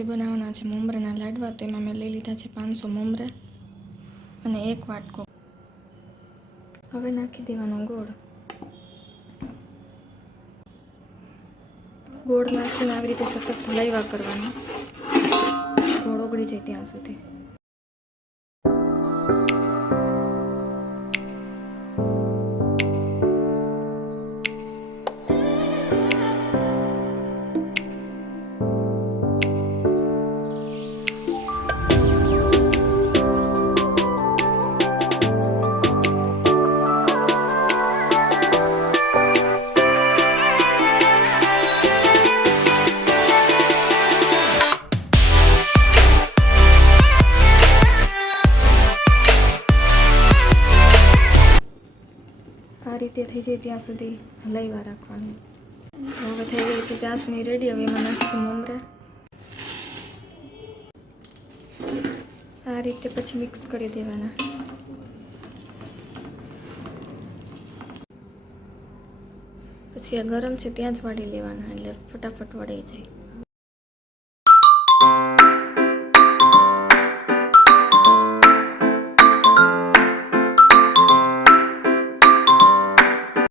આજે બનાવવાના છે મમરાના લાડવા. તો એમાં મેં લઈ લીધા છે 500 મમરા અને 1 વાટકો. હવે નાખી દેવાનો ગોળ. ગોળ નાખીને આવી રીતે સતત હલાવ્યા કરવાનું, ગોળ ઓગળી જાય ત્યાં સુધી. આ રીતે થઈ જાય ત્યાં સુધી હલાવ્યા રાખવાનું. હવે થઈ ગઈ છે ચાસણી રેડી. હવે એમાં નાખશું મમરા. આ રીતે પછી મિક્સ કરી દેવાના. પછી આ ગરમ છે ત્યાં જ વાળી લેવાના, એટલે ફટાફટ વળાઈ જાય.